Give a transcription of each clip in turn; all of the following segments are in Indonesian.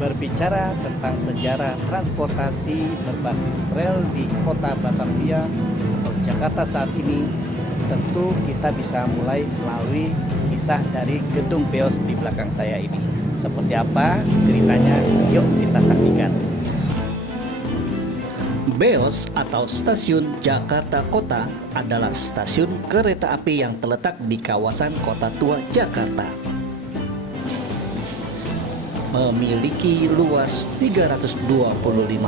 Berbicara tentang sejarah transportasi berbasis rel di kota Batavia atau Jakarta saat ini, tentu kita bisa mulai melalui kisah dari gedung Beos di belakang saya ini. Seperti apa ceritanya? Yuk kita saksikan. Beos atau Stasiun Jakarta Kota adalah stasiun kereta api yang terletak di kawasan Kota Tua, Jakarta. Memiliki luas 325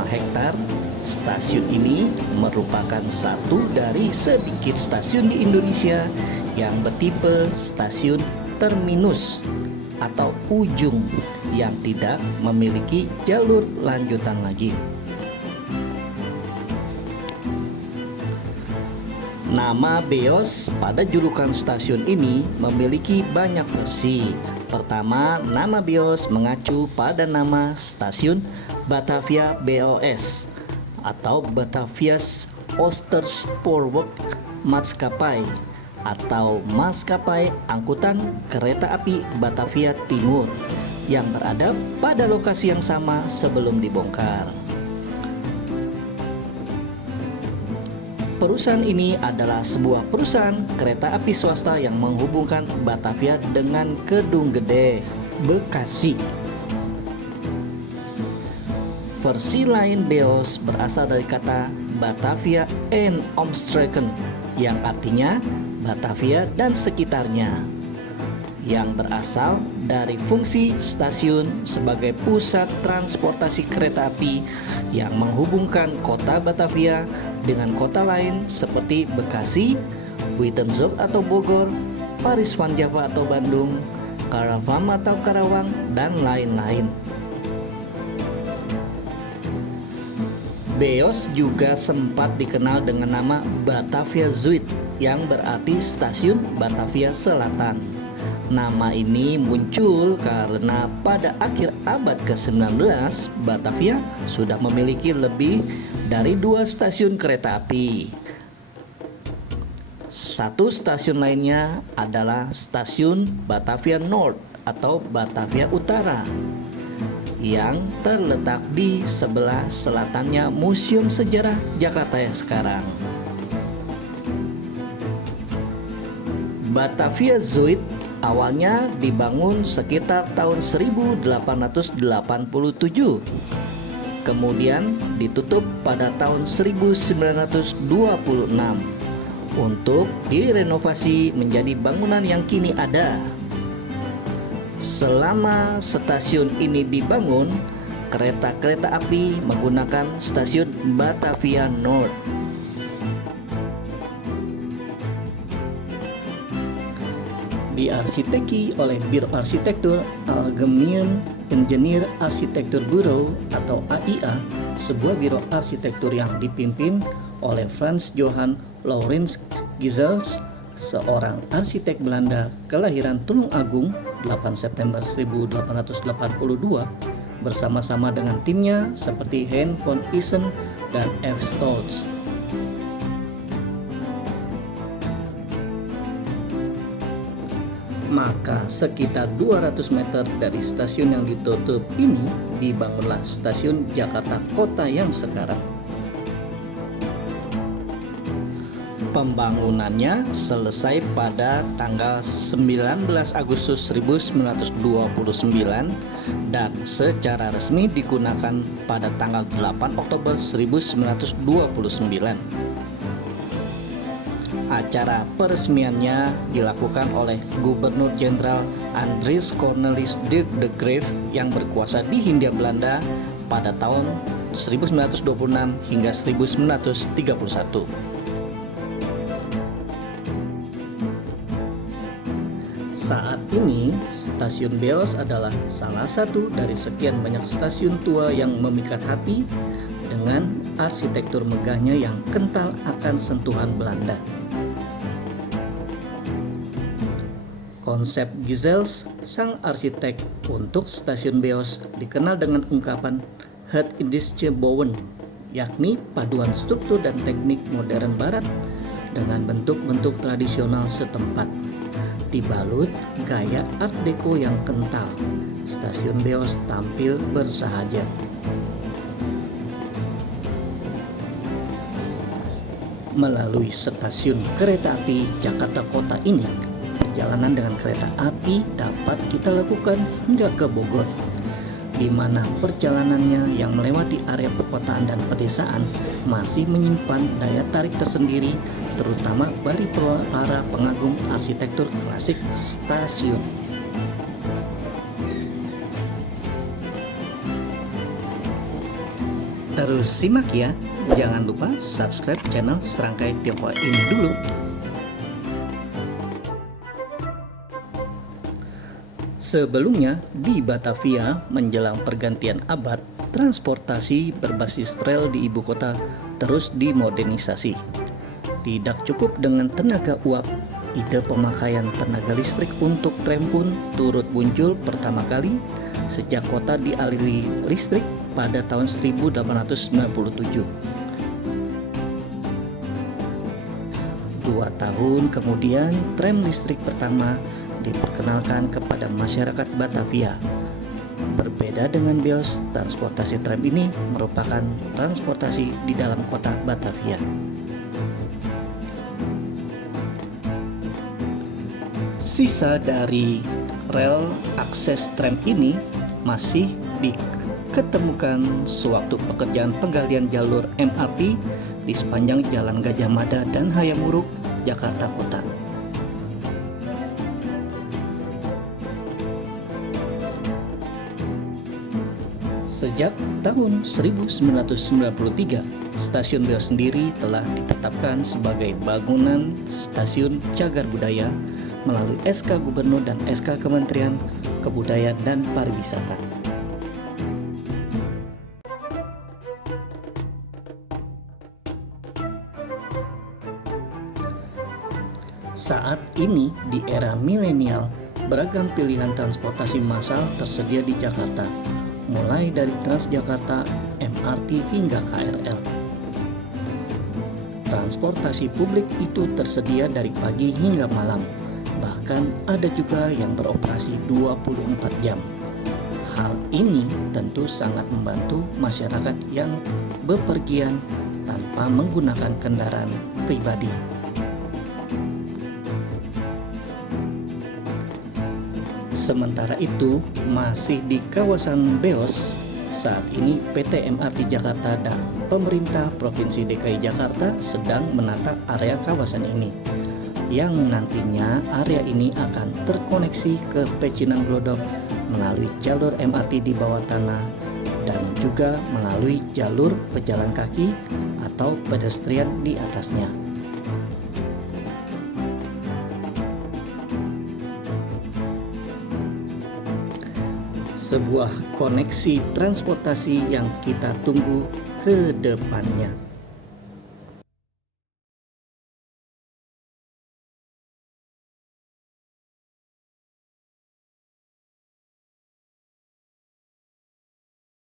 hektar, stasiun ini merupakan satu dari sedikit stasiun di Indonesia yang bertipe stasiun terminus atau ujung yang tidak memiliki jalur lanjutan lagi. Nama Beos pada julukan stasiun ini memiliki banyak versi. Pertama, nama Beos mengacu pada nama stasiun Batavia BOS atau Batavia's Oosterspoorweg Maatschappij atau maskapai angkutan kereta api Batavia Timur yang berada pada lokasi yang sama sebelum dibongkar. Perusahaan ini adalah sebuah perusahaan kereta api swasta yang menghubungkan Batavia dengan Kedung Gede, Bekasi. Versi lain Beos berasal dari kata Batavia en omstreken yang artinya Batavia dan sekitarnya, yang berasal dari fungsi stasiun sebagai pusat transportasi kereta api yang menghubungkan kota Batavia dengan kota lain seperti Bekasi, Wittenzoek atau Bogor, Paris Van Java atau Bandung, Caravam atau Karawang, dan lain-lain. Beos juga sempat dikenal dengan nama Batavia Zuid yang berarti stasiun Batavia Selatan. Nama ini muncul karena pada akhir abad ke-19 Batavia sudah memiliki lebih dari 2 stasiun kereta api. Satu stasiun lainnya adalah stasiun Batavia North atau Batavia Utara yang terletak di sebelah selatannya Museum Sejarah Jakarta yang sekarang. Batavia Zuid awalnya dibangun sekitar tahun 1887, kemudian ditutup pada tahun 1926 untuk direnovasi menjadi bangunan yang kini ada. Selama stasiun ini dibangun, kereta-kereta api menggunakan stasiun Batavia North. Diarsiteki oleh Biro Arsitektur Algemeen Engineer Architecture Bureau atau AIA, sebuah biro arsitektur yang dipimpin oleh Frans Johan Laurens Gizels, seorang arsitek Belanda kelahiran Tulung Agung 8 September 1882, bersama-sama dengan timnya seperti Hein van Isen dan F. Stolz. Maka sekitar 200 meter dari stasiun yang ditutup ini dibangunlah stasiun Jakarta Kota yang sekarang. Pembangunannya selesai pada tanggal 19 Agustus 1929 dan secara resmi digunakan pada tanggal 8 Oktober 1929. Acara peresmiannya dilakukan oleh Gubernur Jenderal Andries Cornelis Dirk de Graaf yang berkuasa di Hindia Belanda pada tahun 1926 hingga 1931. Saat ini, Stasiun Beos adalah salah satu dari sekian banyak stasiun tua yang memikat hati dengan arsitektur megahnya yang kental akan sentuhan Belanda. Konsep Gizels, sang arsitek untuk stasiun Beos, dikenal dengan ungkapan Het Indische bouwen, yakni paduan struktur dan teknik modern barat dengan bentuk-bentuk tradisional setempat, dibalut gaya Art Deco yang kental, stasiun Beos tampil bersahaja. Melalui stasiun kereta api Jakarta Kota ini, perjalanan dengan kereta api dapat kita lakukan hingga ke Bogor, di mana perjalanannya yang melewati area perkotaan dan pedesaan masih menyimpan daya tarik tersendiri, terutama bagi para pengagum arsitektur klasik stasiun. Terus simak ya, jangan lupa subscribe channel Serangkai Tionghoa ini dulu. Sebelumnya, di Batavia menjelang pergantian abad, transportasi berbasis rel di ibu kota terus dimodernisasi. Tidak cukup dengan tenaga uap, ide pemakaian tenaga listrik untuk tram pun turut muncul pertama kali sejak kota dialiri listrik pada tahun 1897. 2 tahun kemudian, tram listrik pertama diperkenalkan kepada masyarakat Batavia. Berbeda dengan Beos, transportasi tram ini merupakan transportasi di dalam kota Batavia. Sisa dari rel akses tram ini masih diketemukan sewaktu pekerjaan penggalian jalur MRT di sepanjang Jalan Gajah Mada dan Hayamuruk, Jakarta Kota. Sejak tahun 1993, stasiun Beos sendiri telah ditetapkan sebagai bangunan stasiun cagar budaya melalui SK Gubernur dan SK Kementerian Kebudayaan dan Pariwisata. Saat ini di era milenial, beragam pilihan transportasi massal tersedia di Jakarta, mulai dari Transjakarta, MRT hingga KRL. Transportasi publik itu tersedia dari pagi hingga malam. Bahkan ada juga yang beroperasi 24 jam. Hal ini tentu sangat membantu masyarakat yang bepergian tanpa menggunakan kendaraan pribadi. Sementara itu, masih di kawasan Beos, saat ini PT MRT Jakarta dan pemerintah Provinsi DKI Jakarta sedang menata area kawasan ini, yang nantinya area ini akan terkoneksi ke Pecinan Glodok melalui jalur MRT di bawah tanah dan juga melalui jalur pejalan kaki atau pedestrian di atasnya. Sebuah koneksi transportasi yang kita tunggu ke depannya.